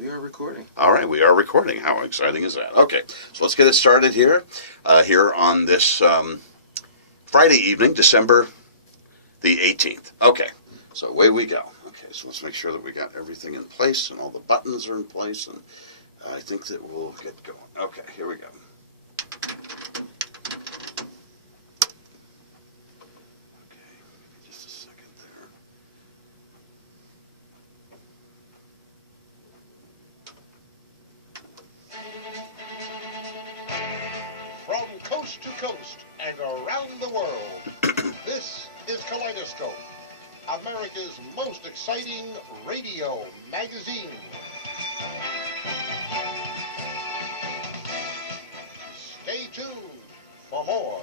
We are recording. All right, we are recording. How exciting is that? Okay, so let's get it started here. Here on this Friday evening, December the 18th. Okay, so away we go. Okay, so let's make sure that we got everything in place and all the buttons are in place, and I think that we'll get going. Okay, here we go. Coast to coast and around the world, this is Kaleidoscope, America's most exciting radio magazine. Stay tuned for more.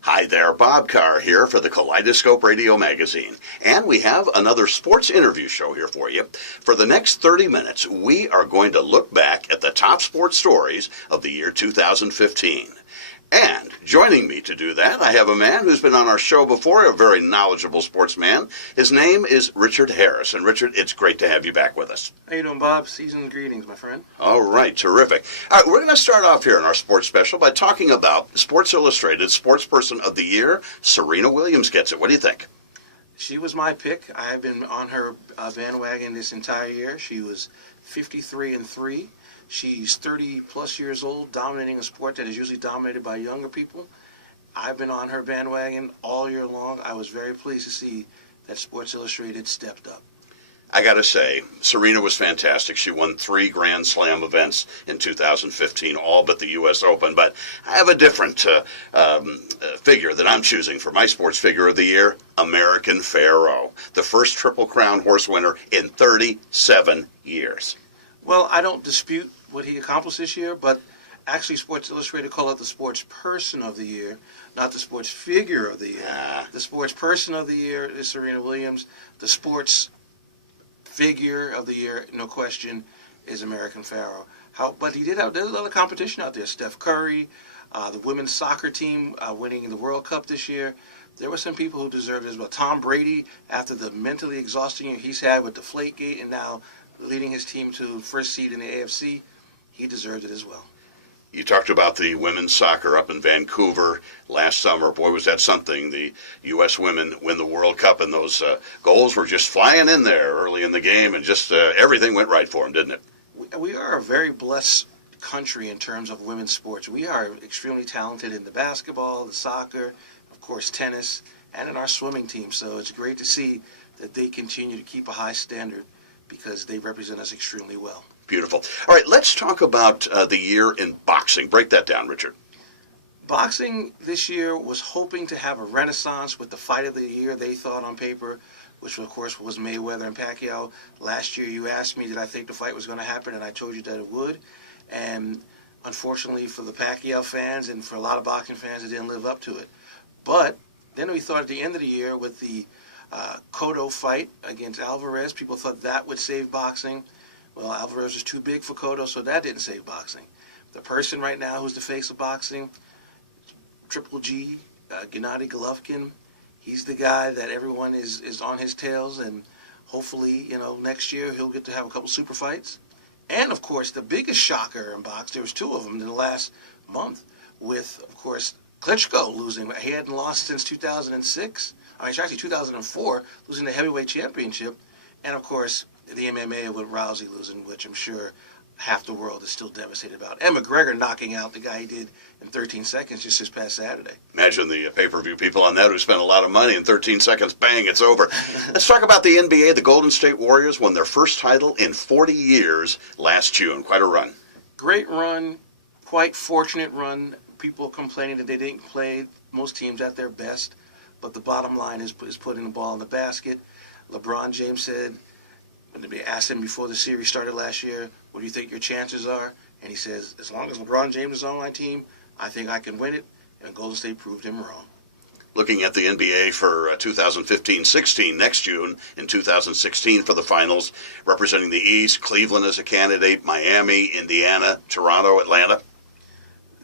Hi there, Bob Carr here for the Kaleidoscope Radio Magazine. And we have another sports interview show here for you. For the next 30 minutes, we are going to look back at the top sports stories of the year 2015. And joining me to do that, I have a man who's been on our show before, a very knowledgeable sportsman. His name is Richard Harris. And Richard, it's great to have you back with us. How you doing, Bob? Season's greetings, my friend. All right, terrific. All right, we're going to start off here in our sports special by talking about Sports Illustrated Sportsperson of the Year. Serena Williams gets it. What do you think? She was my pick. I've been on her bandwagon this entire year. She was 53-3. She's 30-plus years old, dominating a sport that is usually dominated by younger people. I've been on her bandwagon all year long. I was very pleased to see that Sports Illustrated stepped up. I got to say, Serena was fantastic. She won 3 Grand Slam events in 2015, all but the U.S. Open. But I have a different figure that I'm choosing for my sports figure of the year, American Pharoah, the first Triple Crown horse winner in 37 years. Well, I don't dispute what he accomplished this year, but actually Sports Illustrated called it the Sports Person of the Year, not the Sports Figure of the Year. The Sports Person of the Year is Serena Williams. The Sports Figure of the Year, no question, is American Pharoah. But there's a lot of competition out there. Steph Curry, the women's soccer team winning the World Cup this year. There were some people who deserved it as well. Tom Brady, after the mentally exhausting year he's had with Deflategate and now leading his team to first seed in the AFC, he deserved it as well. You talked about the women's soccer up in Vancouver last summer. Boy, was that something. The U.S. women win the World Cup, and those goals were just flying in there early in the game, and just everything went right for them, didn't it? We are a very blessed country in terms of women's sports. We are extremely talented in the basketball, the soccer, of course, tennis, and in our swimming team. So it's great to see that they continue to keep a high standard because they represent us extremely well. Beautiful. All right, let's talk about the year in boxing. Break that down, Richard. Boxing this year was hoping to have a renaissance with the fight of the year, they thought on paper, which of course was Mayweather and Pacquiao. Last year you asked me did I think the fight was going to happen, and I told you that it would. And unfortunately for the Pacquiao fans and for a lot of boxing fans, it didn't live up to it. But then we thought at the end of the year with the Cotto fight against Alvarez, people thought that would save boxing. Well, Alvarez was too big for Cotto, so that didn't save boxing. The person right now who's the face of boxing, Triple G, Gennady Golovkin, he's the guy that everyone is on his tails, and hopefully, next year he'll get to have a couple super fights. And, of course, the biggest shocker in boxing, there was 2 of them in the last month, with, of course, Klitschko losing. He hadn't lost since 2006. It's actually 2004, losing the heavyweight championship. And, of course, the MMA with Rousey losing, which I'm sure half the world is still devastated about. And McGregor knocking out the guy he did in 13 seconds just this past Saturday. Imagine the pay-per-view people on that who spent a lot of money. In 13 seconds, bang, it's over. Let's talk about the NBA. The Golden State Warriors won their first title in 40 years last June. Quite a run. Great run. Quite fortunate run. People complaining that they didn't play most teams at their best. But the bottom line is putting the ball in the basket. LeBron James said, when they asked him before the series started last year, what do you think your chances are? And he says, as long as LeBron James is on my team, I think I can win it. And Golden State proved him wrong. Looking at the NBA for 2015-16 next June, in 2016 for the finals, representing the East, Cleveland as a candidate, Miami, Indiana, Toronto, Atlanta.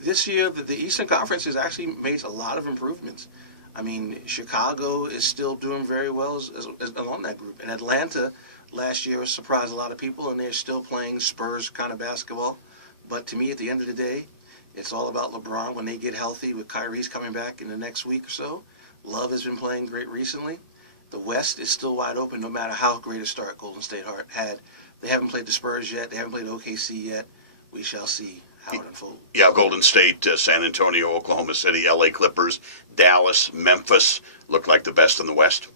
this year, the Eastern Conference has actually made a lot of improvements. I mean, Chicago is still doing very well as along that group. And Atlanta last year surprised a lot of people, and they're still playing Spurs kind of basketball. But to me, at the end of the day, it's all about LeBron when they get healthy, with Kyrie's coming back in the next week or so. Love has been playing great recently. The West is still wide open no matter how great a start Golden State had. They haven't played the Spurs yet. They haven't played OKC yet. We shall see how it unfolds. Yeah, Golden State, San Antonio, Oklahoma City, LA Clippers, Dallas, Memphis look like the best in the West.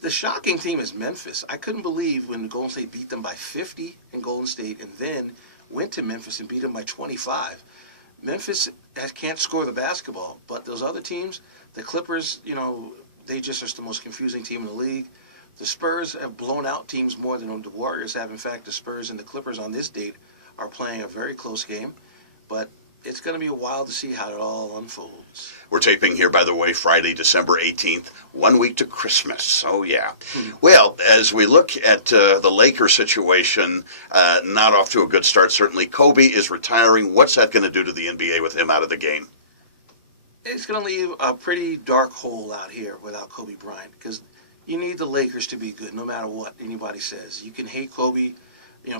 The shocking team is Memphis. I couldn't believe when Golden State beat them by 50 in Golden State and then went to Memphis and beat them by 25. Memphis can't score the basketball, but those other teams, the Clippers, they just are the most confusing team in the league. The Spurs have blown out teams more than the Warriors have. In fact, the Spurs and the Clippers on this date are playing a very close game, but it's going to be a while to see how it all unfolds. We're taping here, by the way, Friday, December 18th, 1 week to Christmas. Oh, yeah. Well, as we look at the Lakers situation, not off to a good start, certainly. Kobe is retiring. What's that going to do to the NBA with him out of the game? It's going to leave a pretty dark hole out here without Kobe Bryant, because you need the Lakers to be good no matter what anybody says. You can hate Kobe.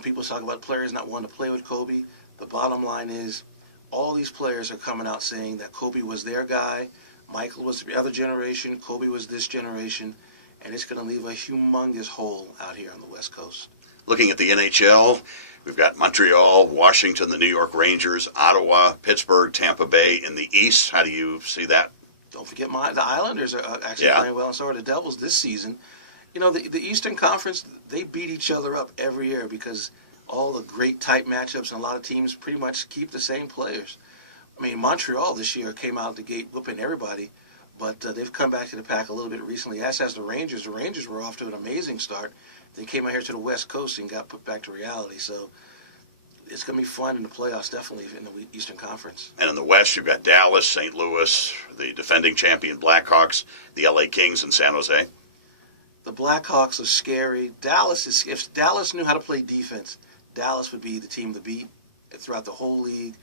People talk about players not wanting to play with Kobe. The bottom line is all these players are coming out saying that Kobe was their guy, Michael was the other generation, Kobe was this generation, and it's going to leave a humongous hole out here on the West Coast. Looking at the NHL, we've got Montreal, Washington, the New York Rangers, Ottawa, Pittsburgh, Tampa Bay in the East. How do you see that? Don't forget the Islanders are actually playing well, and so are the Devils this season. The Eastern Conference, they beat each other up every year because all the great tight matchups, and a lot of teams pretty much keep the same players. I mean, Montreal this year came out the gate whooping everybody, but they've come back to the pack a little bit recently, as has the Rangers. The Rangers were off to an amazing start. They came out here to the West Coast and got put back to reality. So it's going to be fun in the playoffs, definitely, in the Eastern Conference. And in the West, you've got Dallas, St. Louis, the defending champion Blackhawks, the LA Kings, and San Jose. The Blackhawks are scary. If Dallas knew how to play defense, Dallas would be the team to beat throughout the whole league.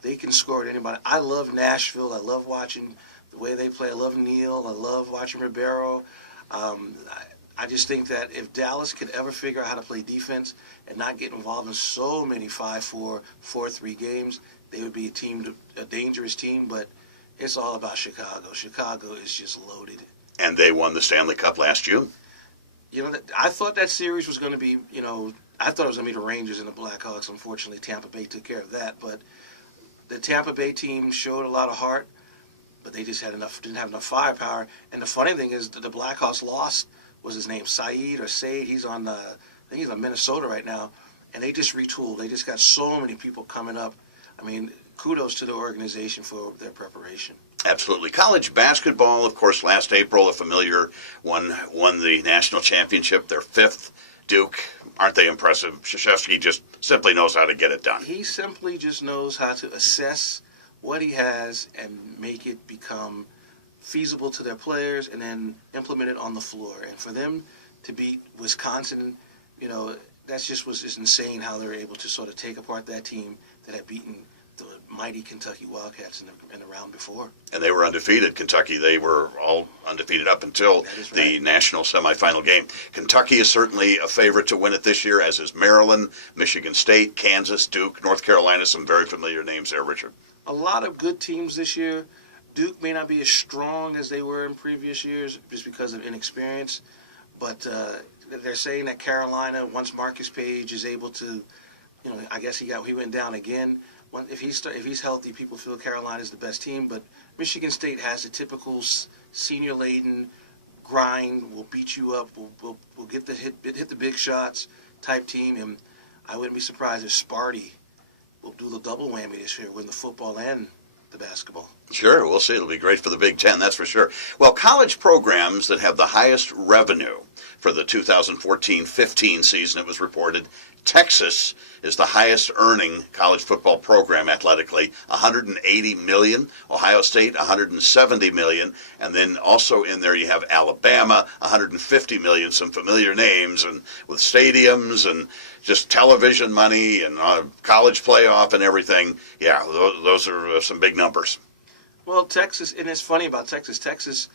They can score at anybody. I love Nashville. I love watching the way they play. I love Neal. I love watching Ribeiro. I just think that if Dallas could ever figure out how to play defense and not get involved in so many 5-4, 4-3 games, they would be a dangerous team. But it's all about Chicago. Chicago is just loaded. And they won the Stanley Cup last June. I thought that series was going to be, I thought it was going to be the Rangers and the Blackhawks. Unfortunately, Tampa Bay took care of that. But the Tampa Bay team showed a lot of heart, but they just didn't have enough firepower. And the funny thing is that the Blackhawks lost, was his name Said? He's on, I think he's on Minnesota right now. And they just retooled. They just got so many people coming up. I mean, kudos to the organization for their preparation. Absolutely. College basketball, of course, last April, a familiar one won the national championship, their fifth. Duke, aren't they impressive? Krzyzewski just simply knows how to get it done. He simply just knows how to assess what he has and make it become feasible to their players and then implement it on the floor. And for them to beat Wisconsin, that's just was just insane how they were able to sort of take apart that team that had beaten the mighty Kentucky Wildcats in the round before. And they were undefeated. Kentucky, they were all undefeated up until the national semifinal game. Kentucky is certainly a favorite to win it this year, as is Maryland, Michigan State, Kansas, Duke, North Carolina, some very familiar names there, Richard. A lot of good teams this year. Duke may not be as strong as they were in previous years just because of inexperience, but they're saying that Carolina, once Marcus Page is able to, I guess he went down again. If he's healthy, people feel Carolina's the best team, but Michigan State has the typical senior-laden grind. We'll beat you up. We'll get hit the big shots type team, and I wouldn't be surprised if Sparty will do the double whammy this year, win the football and the basketball. Sure, we'll see. It'll be great for the Big Ten, that's for sure. Well, college programs that have the highest revenue for the 2014-15 season, it was reported Texas is the highest earning college football program athletically, $180 million. Ohio State, $170 million. And then also in there you have Alabama, $150 million, some familiar names, and with stadiums and just television money and college playoff and everything. Yeah, those are some big numbers. Well, Texas, and it's funny about Texas. Texas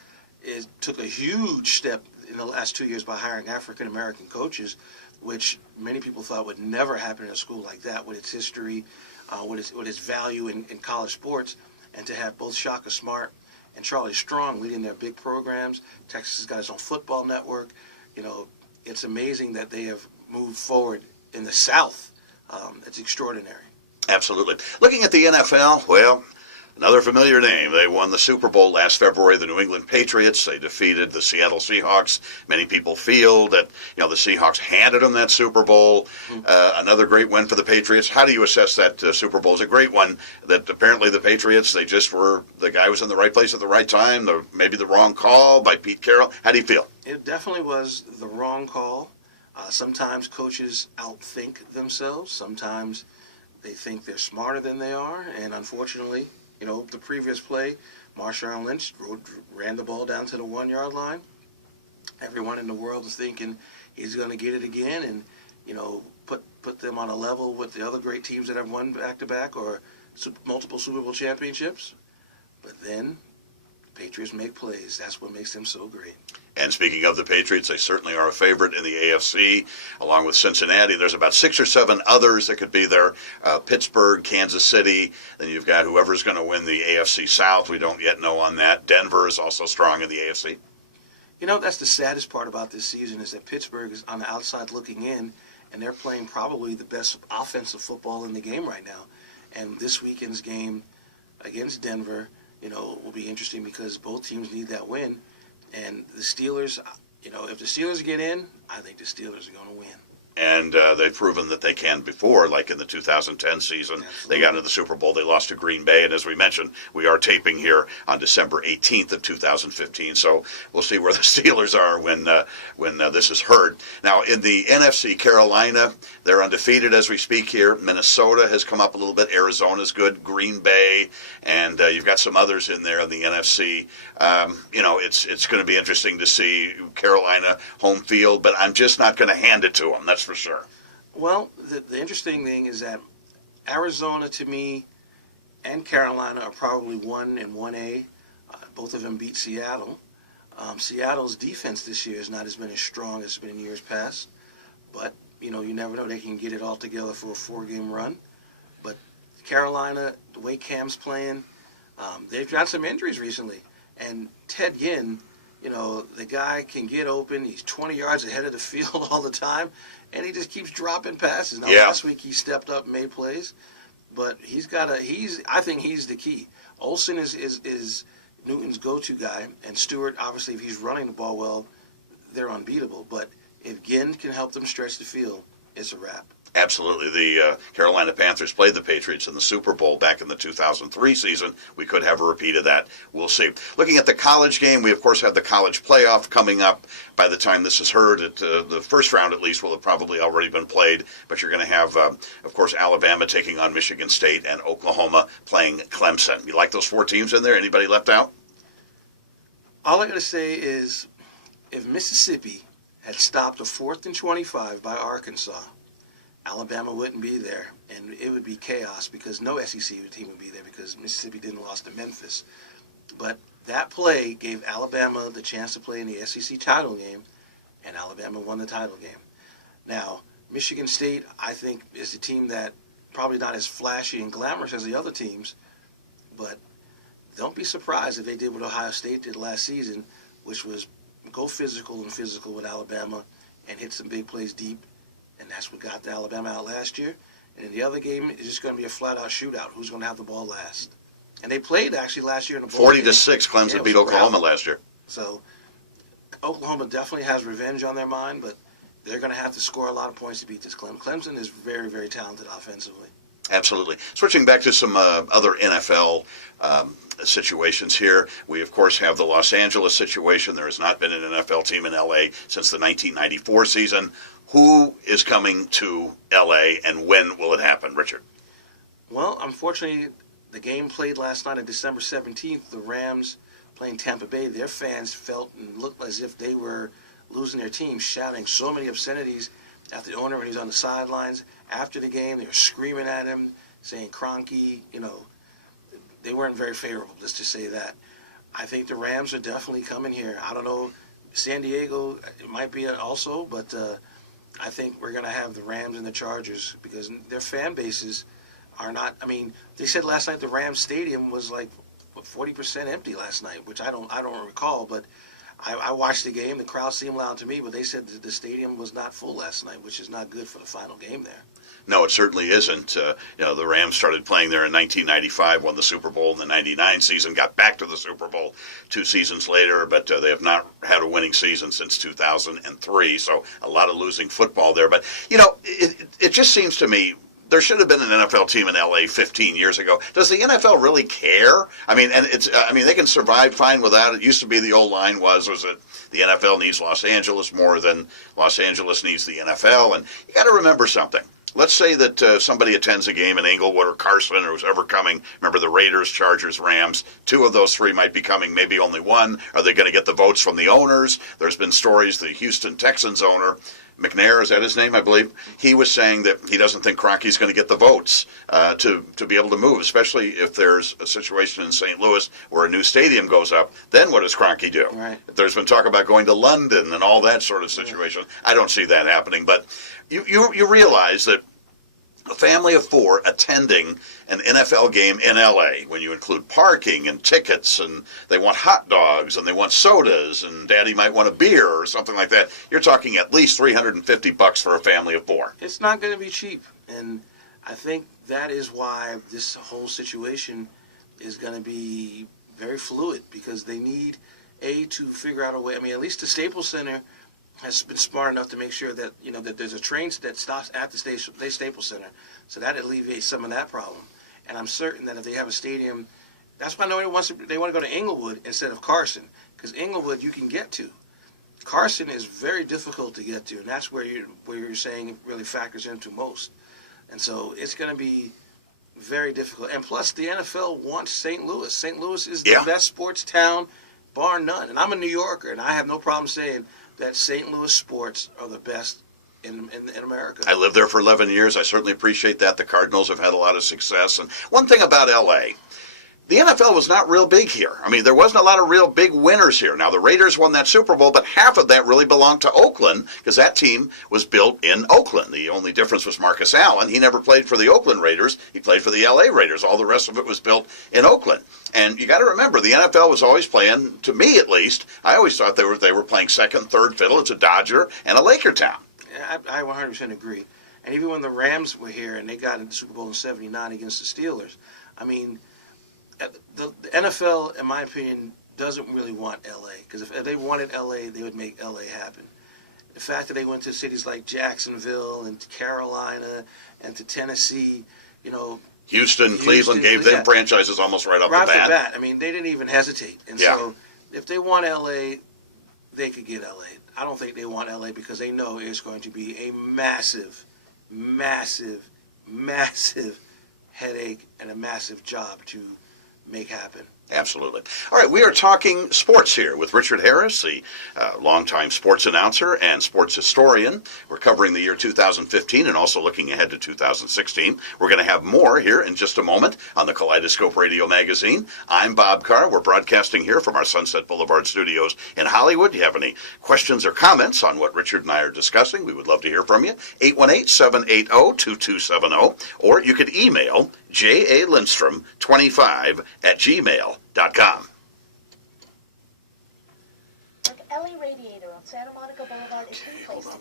took a huge step in the last 2 years by hiring African-American coaches, which many people thought would never happen in a school like that with its history, with its value in college sports. And to have both Shaka Smart and Charlie Strong leading their big programs. Texas has got its own football network. You know, it's amazing that they have moved forward in the South. It's extraordinary. Absolutely. Looking at the NFL, well, another familiar name. They won the Super Bowl last February, the New England Patriots. They defeated the Seattle Seahawks. Many people feel that, the Seahawks handed them that Super Bowl. Another great win for the Patriots. How do you assess that Super Bowl? It's a great one that apparently the Patriots, the guy was in the right place at the right time, maybe the wrong call by Pete Carroll. How do you feel? It definitely was the wrong call. Sometimes coaches outthink themselves. Sometimes they think they're smarter than they are. And unfortunately, the previous play, Marshawn Lynch ran the ball down to the 1-yard line. Everyone in the world is thinking he's going to get it again and, put them on a level with the other great teams that have won back-to-back or multiple Super Bowl championships. But then the Patriots make plays. That's what makes them so great. And speaking of the Patriots, they certainly are a favorite in the AFC, along with Cincinnati. There's about 6 or 7 others that could be there. Pittsburgh, Kansas City. Then you've got whoever's going to win the AFC South. We don't yet know on that. Denver is also strong in the AFC. That's the saddest part about this season is that Pittsburgh is on the outside looking in, and they're playing probably the best offensive football in the game right now. And this weekend's game against Denver, will be interesting because both teams need that win. And the Steelers, if the Steelers get in, I think the Steelers are going to win. And they've proven that they can before, like in the 2010 season. Absolutely. They got into the Super Bowl. They lost to Green Bay. And as we mentioned, we are taping here on December 18th of 2015. So we'll see where the Steelers are when this is heard. Now, in the NFC, Carolina, they're undefeated as we speak here. Minnesota has come up a little bit. Arizona's good. Green Bay. And you've got some others in there in the NFC. It's going to be interesting to see Carolina home field, but I'm just not going to hand it to them. That's for sure. Well, the interesting thing is that Arizona, to me, and Carolina are probably 1 and 1A. Both of them beat Seattle. Seattle's defense this year has not been as strong as it's been in years past. But, you never know. They can get it all together for a 4-game run. But Carolina, the way Cam's playing, they've got some injuries recently. And Ted Ginn, the guy can get open. He's 20 yards ahead of the field all the time, and he just keeps dropping passes. Now, last week he stepped up and made plays, but I think he's the key. Olsen is Newton's go-to guy, and Stewart, obviously, if he's running the ball well, they're unbeatable. But if Ginn can help them stretch the field, it's a wrap. Absolutely. The Carolina Panthers played the Patriots in the Super Bowl back in the 2003 season. We could have a repeat of that. We'll see. Looking at the college game, we, of course, have the college playoff coming up. By the time this is heard, the first round, at least, will have probably already been played. But you're going to have, of course, Alabama taking on Michigan State and Oklahoma playing Clemson. You like those 4 teams in there? Anybody left out? All I got to say is if Mississippi had stopped a 4th and 25 by Arkansas, Alabama wouldn't be there, and it would be chaos because no SEC team would be there because Mississippi didn't lose to Memphis. But that play gave Alabama the chance to play in the SEC title game, and Alabama won the title game. Now, Michigan State, I think, is a team that probably not as flashy and glamorous as the other teams, but don't be surprised if they did what Ohio State did last season, which was go physical with Alabama and hit some big plays deep. And that's what got the Alabama out last year. And in the other game, it's just going to be a flat-out shootout. Who's going to have the ball last? And they played, actually, last year in a bowl 40-6, Clemson beat Oklahoma last year. So Oklahoma definitely has revenge on their mind, but they're going to have to score a lot of points to beat this Clemson. Clemson is very, very talented offensively. Absolutely. Switching back to some other NFL situations here. We, of course, have the Los Angeles situation. There has not been an NFL team in L.A. since the 1994 season. Who is coming to L.A. and when will it happen, Richard? Well, unfortunately, the game played last night on December 17th. The Rams playing Tampa Bay. Their fans felt and looked as if they were losing their team, shouting so many obscenities at the owner when he's on the sidelines. After the game, they were screaming at him, saying Kroenke, they weren't very favorable, let's just say that. I think the Rams are definitely coming here. I don't know, San Diego, it might be also, but I think we're going to have the Rams and the Chargers because their fan bases are not, they said last night the Rams stadium was like 40% empty last night, which I don't recall, but I watched the game. The crowd seemed loud to me, but they said the stadium was not full last night, which is not good for the final game there. No, it certainly isn't. The Rams started playing there in 1995, won the Super Bowl in the 99 season, got back to the Super Bowl 2 seasons later, but they have not had a winning season since 2003, so a lot of losing football there. But, it just seems to me there should have been an NFL team in LA 15 years ago. Does the NFL really care? They can survive fine without it. Used to be the old line was that the NFL needs Los Angeles more than Los Angeles needs the NFL. And you got to remember something. Let's say that somebody attends a game in Inglewood or Carson or who's ever coming. Remember the Raiders, Chargers, Rams. 2 of those 3 might be coming, maybe only 1. Are they going to get the votes from the owners? There's been stories, the Houston Texans owner, McNair, is that his name, I believe? He was saying that he doesn't think Kroenke's going to get the votes to be able to move, especially if there's a situation in St. Louis where a new stadium goes up. Then what does Kroenke do? Right. There's been talk about going to London and all that sort of situation. I don't see that happening, but you realize that a family of 4 attending an NFL game in L.A., when you include parking and tickets, and they want hot dogs, and they want sodas, and daddy might want a beer or something like that, you're talking at least $350 for a family of 4. It's not going to be cheap, and I think that is why this whole situation is going to be very fluid, because they need, to figure out a way. At least the Staples Center has been smart enough to make sure that that there's a train that stops at the Staples Center, so that alleviates some of that problem. And I'm certain that if they have a stadium, that's why nobody they want to go to Inglewood instead of Carson, because Inglewood you can get to. Carson is very difficult to get to, and that's where you're saying it really factors into most. And so it's going to be very difficult. And plus, the NFL wants St. Louis. St. Louis is the best sports town, bar none. And I'm a New Yorker, and I have no problem saying that St. Louis sports are the best in America. I lived there for 11 years. I certainly appreciate that. The Cardinals have had a lot of success. And one thing about L.A., the NFL was not real big here. There wasn't a lot of real big winners here. Now, the Raiders won that Super Bowl, but half of that really belonged to Oakland because that team was built in Oakland. The only difference was Marcus Allen. He never played for the Oakland Raiders. He played for the L.A. Raiders. All the rest of it was built in Oakland. And you got to remember, the NFL was always playing, to me at least, I always thought they were playing second, third fiddle. It's a Dodger and a Laker town. Yeah, I 100% agree. And even when the Rams were here and they got in the Super Bowl in '79 against the Steelers, the NFL, in my opinion, doesn't really want L.A. Because if they wanted L.A., they would make L.A. happen. The fact that they went to cities like Jacksonville and to Carolina and to Tennessee, Houston, Cleveland gave them franchises almost right off the bat. They didn't even hesitate. And so if they want L.A., they could get L.A. I don't think they want L.A. because they know it's going to be a massive, massive, massive headache and a massive job to make happen. Absolutely. All right, we are talking sports here with Richard Harris, the longtime sports announcer and sports historian. We're covering the year 2015 and also looking ahead to 2016. We're going to have more here in just a moment on the Kaleidoscope Radio Magazine. I'm Bob Carr. We're broadcasting here from our Sunset Boulevard studios in Hollywood. If you have any questions or comments on what Richard and I are discussing, we would love to hear from you. 818-780-2270, or you could email jalindstrom25@gmail.com. LA Radiator on Santa Monica Boulevard is the place to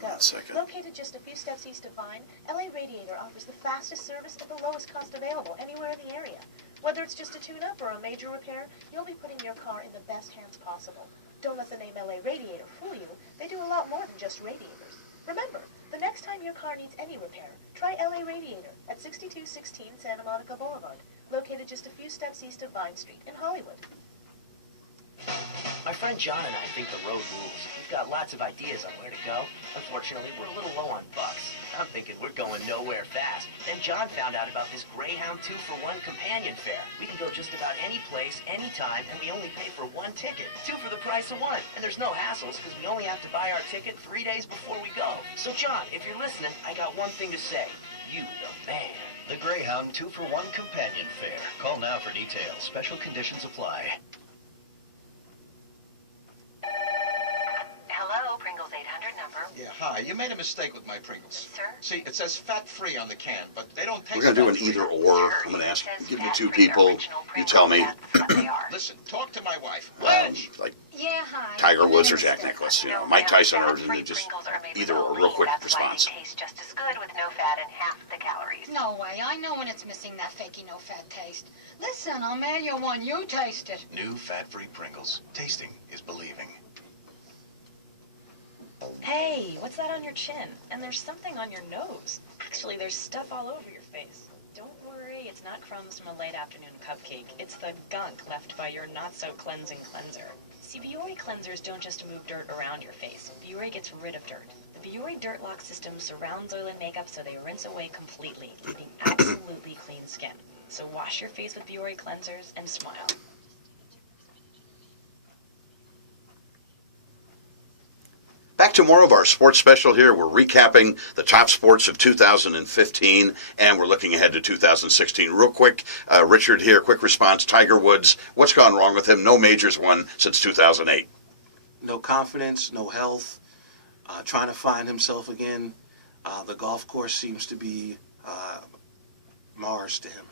go. Located just a few steps east of Vine, LA Radiator offers the fastest service at the lowest cost available anywhere in the area. Whether it's just a tune-up or a major repair, you'll be putting your car in the best hands possible. Don't let the name LA Radiator fool you. They do a lot more than just radiators. Remember, The next time your car needs any repair, try LA Radiator at 6216 Santa Monica Boulevard, located just a few steps east of Vine Street in Hollywood. My friend John and I think the road rules. We've got lots of ideas on where to go. Unfortunately, we're a little low on bucks. I'm thinking we're going nowhere fast. Then John found out about this Greyhound 2-for-1 companion fare. We can go just about any place, anytime, and we only pay for one ticket. 2 for the price of 1. And there's no hassles because we only have to buy our ticket 3 days before we go. So John, if you're listening, I got one thing to say. You the man. The Greyhound 2-for-1 companion fare. Call now for details. Special conditions apply. Hello, Pringles 800 number. Yeah, hi. You made a mistake with my Pringles. Sir? See, it says fat-free on the can, but they don't taste We're going to do an fat-free. either-or. I'm going to ask, give me two people. You tell me. Listen, talk to my wife. Like Yeah, hi. Tiger Woods or Jack Nicklaus. You know, Mike Tyson or just either or. Real quick response. Tastes just as good with no fat and half the calories. No way. I know when it's missing that fakey no-fat taste. Listen, I'll mail you one. You taste it. New fat-free Pringles. Tasting is believing. Hey, what's that on your chin? And there's something on your nose. Actually, there's stuff all over your face. Don't worry, it's not crumbs from a late afternoon cupcake. It's the gunk left by your not-so-cleansing cleanser. See, Biore cleansers don't just move dirt around your face. Biore gets rid of dirt. The Biore Dirt Lock system surrounds oil and makeup so they rinse away completely, leaving absolutely clean skin. So wash your face with Biore cleansers and smile. Back to more of our sports special here. We're recapping the top sports of 2015, and we're looking ahead to 2016. Real quick, Richard here, quick response. Tiger Woods, what's gone wrong with him? No majors won since 2008. No confidence, no health, trying to find himself again. The golf course seems to be Mars to him.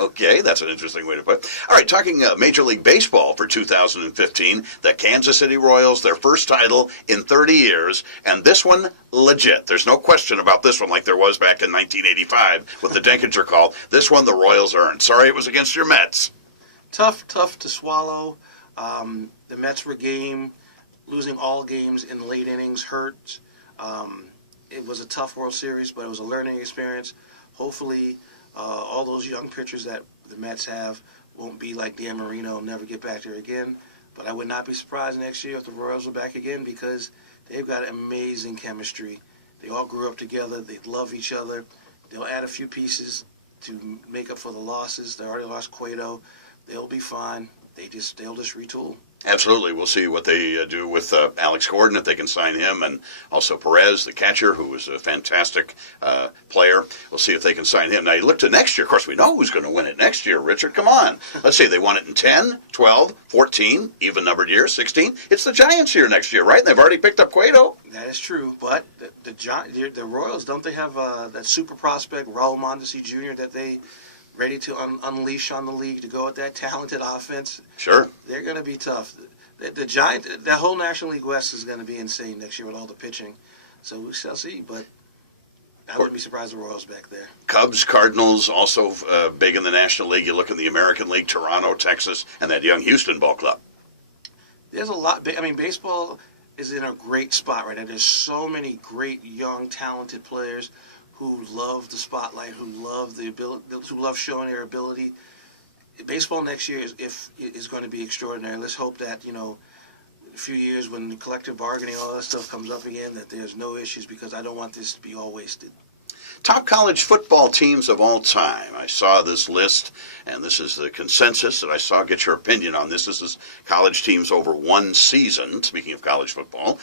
Okay, that's an interesting way to put it. All right, talking Major League Baseball for 2015, the Kansas City Royals, their first title in 30 years, and this one, legit. There's no question about this one like there was back in 1985 with the Denkinger call. This one the Royals earned. Sorry it was against your Mets. Tough to swallow. The Mets were losing all games in the late innings hurt. It was a tough World Series, but it was a learning experience. Hopefully, all those young pitchers that the Mets have won't be like Dan Marino and never get back there again. But I would not be surprised next year if the Royals were back again because they've got amazing chemistry. They all grew up together. They love each other. They'll add a few pieces to make up for the losses. They already lost Cueto. They'll be fine. They'll just retool. Absolutely. We'll see what they do with Alex Gordon, if they can sign him, and also Perez, the catcher, who was a fantastic player. We'll see if they can sign him. Now, you look to next year. Of course, we know who's going to win it next year, Richard. Come on. Let's see. They won it in 10, 12, 14, even-numbered year, 16. It's the Giants' year next year, right? And they've already picked up Cueto. That is true. But the Royals, don't they have that super prospect, Raul Mondesi Jr., that they ready to unleash on the league to go at that talented offense? Sure. They're going to be tough. The Giants, the whole National League West is going to be insane next year with all the pitching. So we shall see, but I wouldn't be surprised if the Royals back there. Cubs, Cardinals, also big in the National League. You look in the American League, Toronto, Texas, and that young Houston ball club. There's a lot. I mean, baseball is in a great spot right now. There's so many great, young, talented players who love the spotlight, who love the ability, who love showing their ability. Baseball next year is going to be extraordinary. Let's hope that, in a few years when the collective bargaining, all that stuff comes up again, that there's no issues, because I don't want this to be all wasted. Top college football teams of all time. I saw this list, and this is the consensus that I saw. Get your opinion on this. This is college teams over one season, speaking of college football.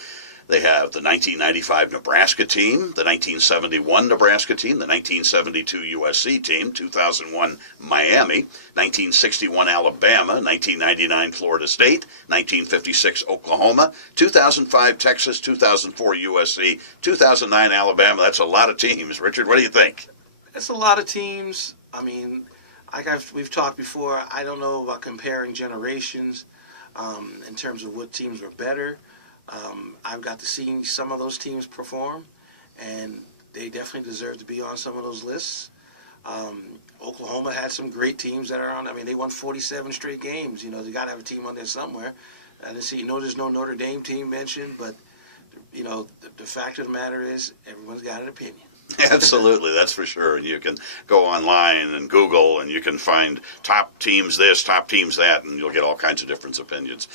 They have the 1995 Nebraska team, the 1971 Nebraska team, the 1972 USC team, 2001 Miami, 1961 Alabama, 1999 Florida State, 1956 Oklahoma, 2005 Texas, 2004 USC, 2009 Alabama. That's a lot of teams. Richard, what do you think? It's a lot of teams. I mean, we've talked before, I don't know about comparing generations in terms of what teams were better. I've got to see some of those teams perform, and they definitely deserve to be on some of those lists. Oklahoma had some great teams that are on. I mean, they won 47 straight games. They got to have a team on there somewhere. I didn't see. There's no Notre Dame team mentioned, but the fact of the matter is everyone's got an opinion. Absolutely, that's for sure. And you can go online and Google, and you can find top teams this, top teams that, and you'll get all kinds of different opinions.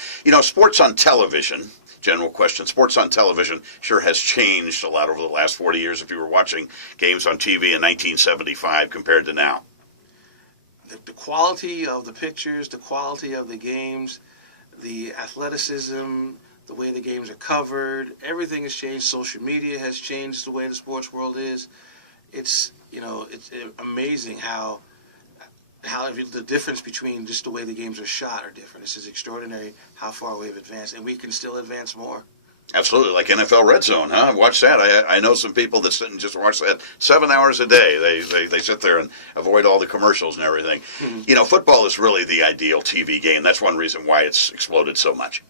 Sports on television, general question, sports on television sure has changed a lot over the last 40 years if you were watching games on TV in 1975 compared to now. The quality of the pictures, the quality of the games, the athleticism, the way the games are covered, everything has changed. Social media has changed the way the sports world is. It's amazing how the difference between just the way the games are shot are different. This is extraordinary how far we've advanced, and we can still advance more. Absolutely, like NFL Red Zone, huh? Watch that. I know some people that sit and just watch that 7 hours a day. They sit there and avoid all the commercials and everything. Mm-hmm. Football is really the ideal TV game. That's one reason why it's exploded so much.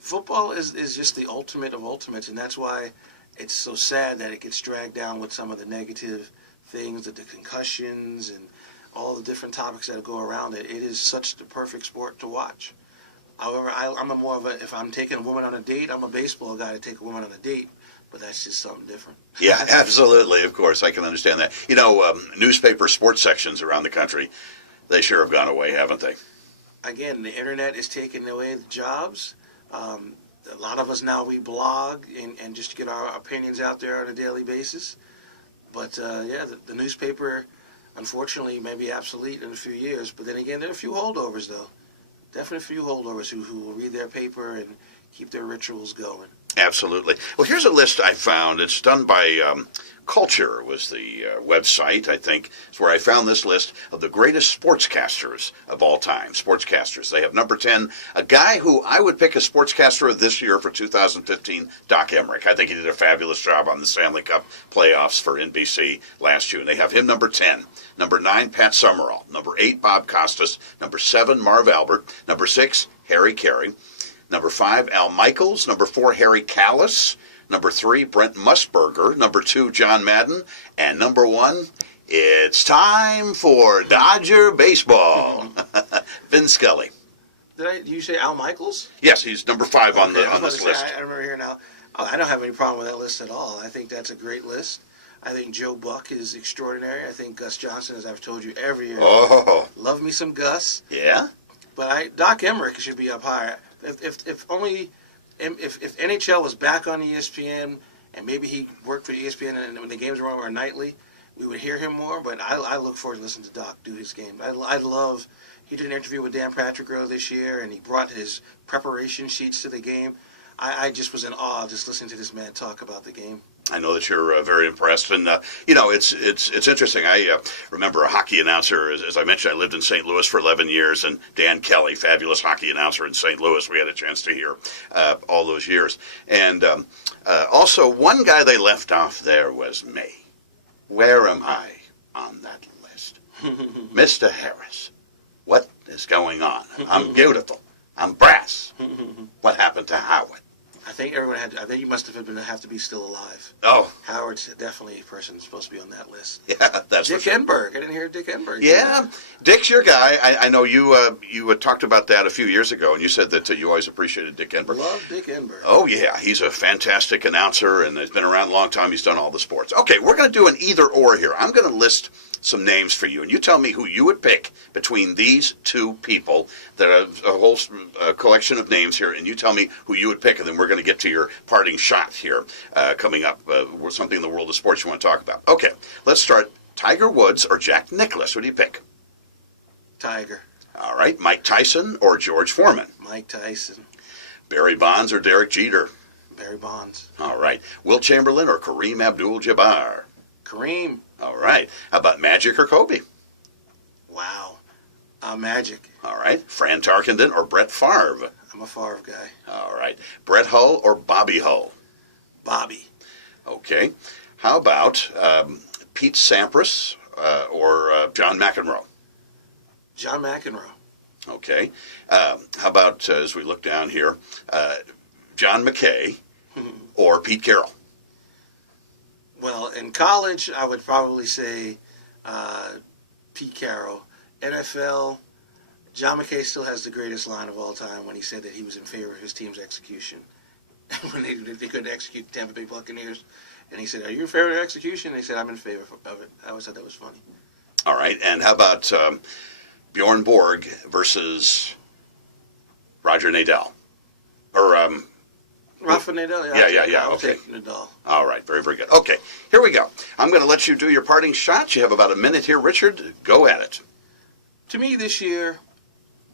Football is just the ultimate of ultimates, and that's why it's so sad that it gets dragged down with some of the negative things, the concussions, and all the different topics that go around it. It is such the perfect sport to watch. However, I'm more of if I'm taking a woman on a date, I'm a baseball guy to take a woman on a date, but that's just something different. Yeah, absolutely. Of course, I can understand that. Newspaper sports sections around the country, they sure have gone away, haven't they? Again, the internet is taking away the jobs. A lot of us now, we blog and just get our opinions out there on a daily basis. But, the newspaper, unfortunately, may be obsolete in a few years. But then again, there are a few holdovers, though. Definitely a few holdovers who will read their paper and keep their rituals going. Absolutely. Well, here's a list I found. It's done by Culture was the website, I think. It's where I found this list of the greatest sportscasters of all time. Sportscasters. They have number 10, a guy who I would pick as sportscaster of this year for 2015, Doc Emmerich. I think he did a fabulous job on the Stanley Cup playoffs for NBC last June. They have him number 10. Number 9, Pat Summerall. Number 8, Bob Costas. Number 7, Marv Albert. Number 6, Harry Carey. Number 5, Al Michaels. Number 4, Harry Callis. Number 3, Brent Musburger. Number 2, John Madden. And number 1, it's time for Dodger baseball. Vin Scully. Did you say Al Michaels? Yes, he's number 5 on on this list. I remember here now. Oh, I don't have any problem with that list at all. I think that's a great list. I think Joe Buck is extraordinary. I think Gus Johnson, as I've told you every year. Oh. Love me some Gus. Yeah? But Doc Emmerich should be up higher. If NHL was back on ESPN and maybe he worked for ESPN and when the games were nightly, we would hear him more. But I look forward to listening to Doc do his game. I love. He did an interview with Dan Patrick earlier this year, and he brought his preparation sheets to the game. I just was in awe just listening to this man talk about the game. I know that you're very impressed, and it's interesting. I remember a hockey announcer, as I mentioned. I lived in St. Louis for 11 years, and Dan Kelly, fabulous hockey announcer in St. Louis, we had a chance to hear all those years. And also, one guy they left off there was me. Where am I on that list? Mr. Harris. What is going on? I'm beautiful. I'm brass. What happened to Howard? I think he must have to be still alive. Oh. Howard's definitely a person supposed to be on that list. Yeah, that's Dick Enberg. I didn't hear Dick Enberg. Yeah, Dick's your guy. I know you had talked about that a few years ago, and you said that you always appreciated Dick Enberg. Love Dick Enberg. Oh, yeah. He's a fantastic announcer, and has been around a long time. He's done all the sports. Okay, we're going to do an either-or here. I'm going to list some names for you, and you tell me who you would pick between these two people. There are a whole collection of names here, and you tell me who you would pick, and then we're going to get to your parting shot here coming up. Something in the world of sports you want to talk about. Okay, let's start. Tiger Woods or Jack Nicklaus? Who do you pick? Tiger. All right, Mike Tyson or George Foreman? Mike Tyson. Barry Bonds or Derek Jeter? Barry Bonds. All right, Wilt Chamberlain or Kareem Abdul-Jabbar? Kareem. All right. How about Magic or Kobe? Wow. Magic. All right. Fran Tarkenton or Brett Favre? I'm a Favre guy. All right. Brett Hull or Bobby Hull? Bobby. Okay. How about Pete Sampras or John McEnroe? John McEnroe. Okay. How about, as we look down here, John McKay or Pete Carroll? Well, in college, I would probably say Pete Carroll. NFL, John McKay still has the greatest line of all time when he said that he was in favor of his team's execution. when they couldn't execute the Tampa Bay Buccaneers. And he said, "Are you in favor of execution?" And they said, "I'm in favor of it." I always thought that was funny. All right, and how about Bjorn Borg versus Roger Nadal? Or Rafa Nadal? Yeah. I'll Okay. take Nadal. All right, very, very good. Okay, here we go. I'm going to let you do your parting shot. You have about a minute here, Richard. Go at it. To me, this year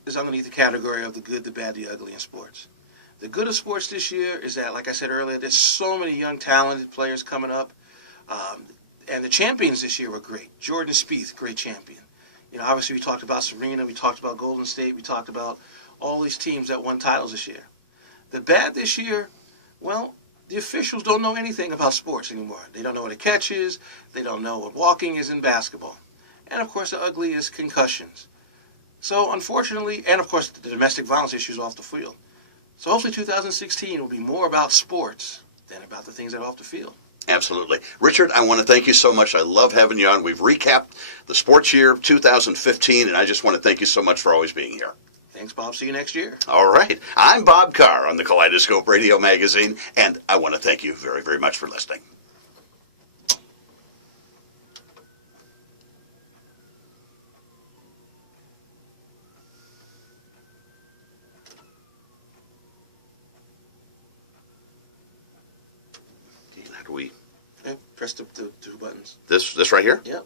is underneath the category of the good, the bad, the ugly in sports. The good of sports this year is that, like I said earlier, there's so many young, talented players coming up. And the champions this year were great. Jordan Spieth, great champion. You know, obviously we talked about Serena, we talked about Golden State, we talked about all these teams that won titles this year. The bad this year, well, the officials don't know anything about sports anymore. They don't know what a catch is. They don't know what walking is in basketball. And, of course, the ugly is concussions. So, unfortunately, and, of course, the domestic violence issues off the field. So, hopefully 2016 will be more about sports than about the things that are off the field. Absolutely. Richard, I want to thank you so much. I love having you on. We've recapped the sports year 2015, and I just want to thank you so much for always being here. Thanks, Bob. See you next year. All right. I'm Bob Carr on the Kaleidoscope Radio Magazine, and I want to thank you very, very much for listening. How do we... Okay, press the two buttons. This right here? Yep.